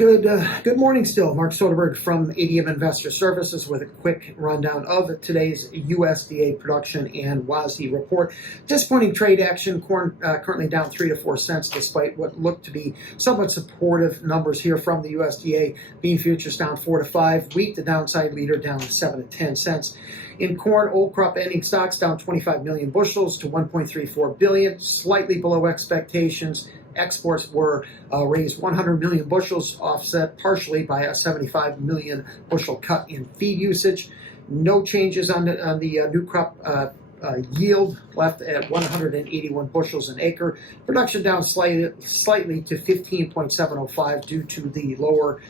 Good morning still. Mark Soderberg from ADM Investor Services with a quick rundown of today's USDA production and WASDE report. Disappointing trade action. Corn currently down 3 to 4 cents despite what looked to be somewhat supportive numbers here from the USDA. Bean futures down 4 to 5. Wheat, the downside leader, down 7 to 10 cents. In corn, old crop ending stocks down 25 million bushels to 1.34 billion, slightly below expectations. Exports were raised 100 million bushels, offset partially by a 75 million bushel cut in feed usage. No changes on the new crop yield, left at 181 bushels an acre. Production down slightly to 15.705 due to the lower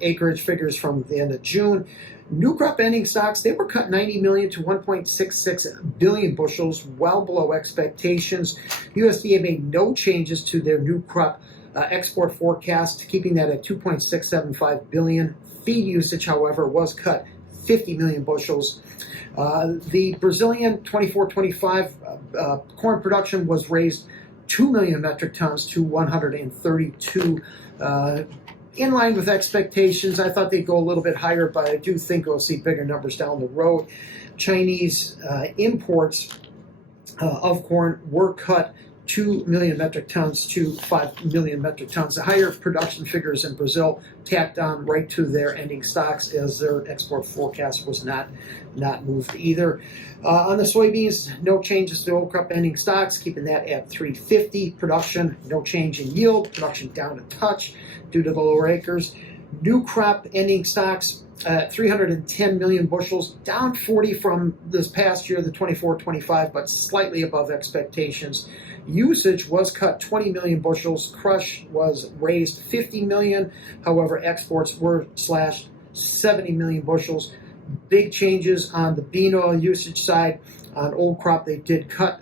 acreage figures from the end of June. New crop ending stocks, they were cut 90 million to 1.66 billion bushels, well below expectations. USDA made no changes to their new crop export forecast, keeping that at 2.675 billion. Feed usage, however, was cut 50 million bushels. The Brazilian 24-25 corn production was raised 2 million metric tons to 132 in line with expectations. I thought they'd go a little bit higher, but I do think we'll see bigger numbers down the road. Chinese imports of corn were cut 2 million metric tons to 5 million metric tons. The higher production figures in Brazil tacked on right to their ending stocks as their export forecast was not moved either. On the soybeans, no changes to old crop ending stocks, keeping that at 350. Production, no change in yield. Production down a touch due to the lower acres. New crop ending stocks, 310 million bushels, down 40 from this past year, the 24-25, but slightly above expectations. Usage was cut 20 million bushels. Crush was raised 50 million. However, exports were slashed 70 million bushels. Big changes on the bean oil usage side. On old crop, they did cut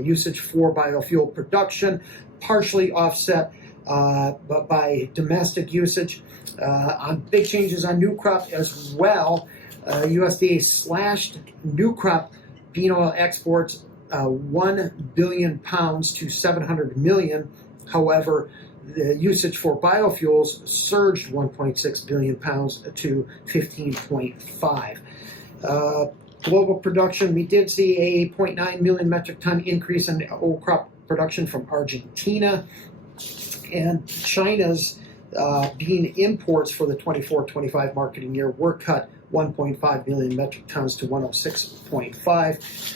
usage for biofuel production, partially offset by domestic usage. On big changes on new crop as well, USDA slashed new crop bean oil exports 1 billion pounds to 700 million. However, the usage for biofuels surged 1.6 billion pounds to 15.5. Global production, we did see a 0.9 million metric ton increase in old crop production from Argentina. And China's bean imports for the 24-25 marketing year were cut 1.5 million metric tons to 106.5.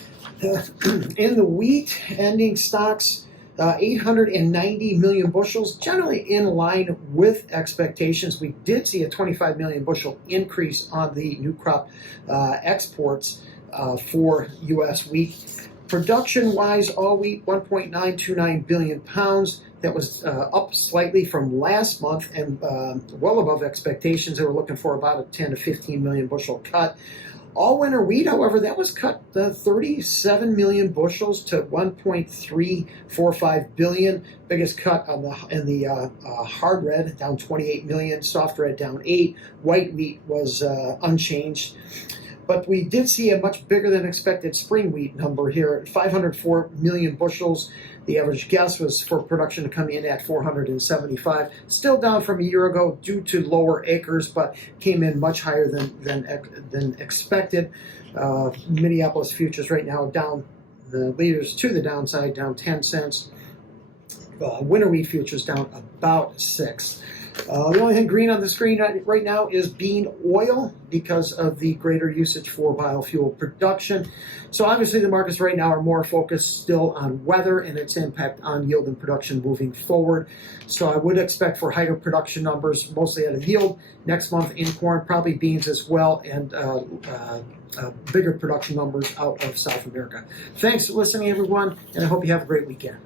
In the wheat ending stocks, 890 million bushels, generally in line with expectations. We did see a 25 million bushel increase on the new crop exports for U.S. wheat. Production-wise, all wheat, 1.929 billion pounds. That was up slightly from last month and well above expectations. They were looking for about a 10 to 15 million bushel cut. All winter wheat, however, that was cut 37 million bushels to 1.345 billion. Biggest cut on the hard red, down 28 million. Soft red down 8. White wheat was unchanged. But we did see a much bigger than expected spring wheat number here at 504 million bushels. The average guess was for production to come in at 475. Still down from a year ago due to lower acres, but came in much higher than expected. Minneapolis futures right now down, the leaders to the downside, down 10 cents. Winter wheat futures down about 6. The only thing green on the screen right now is bean oil because of the greater usage for biofuel production. So obviously the markets right now are more focused still on weather and its impact on yield and production moving forward. So I would expect for higher production numbers, mostly out of yield, next month in corn, probably beans as well, and bigger production numbers out of South America. Thanks for listening, everyone, and I hope you have a great weekend.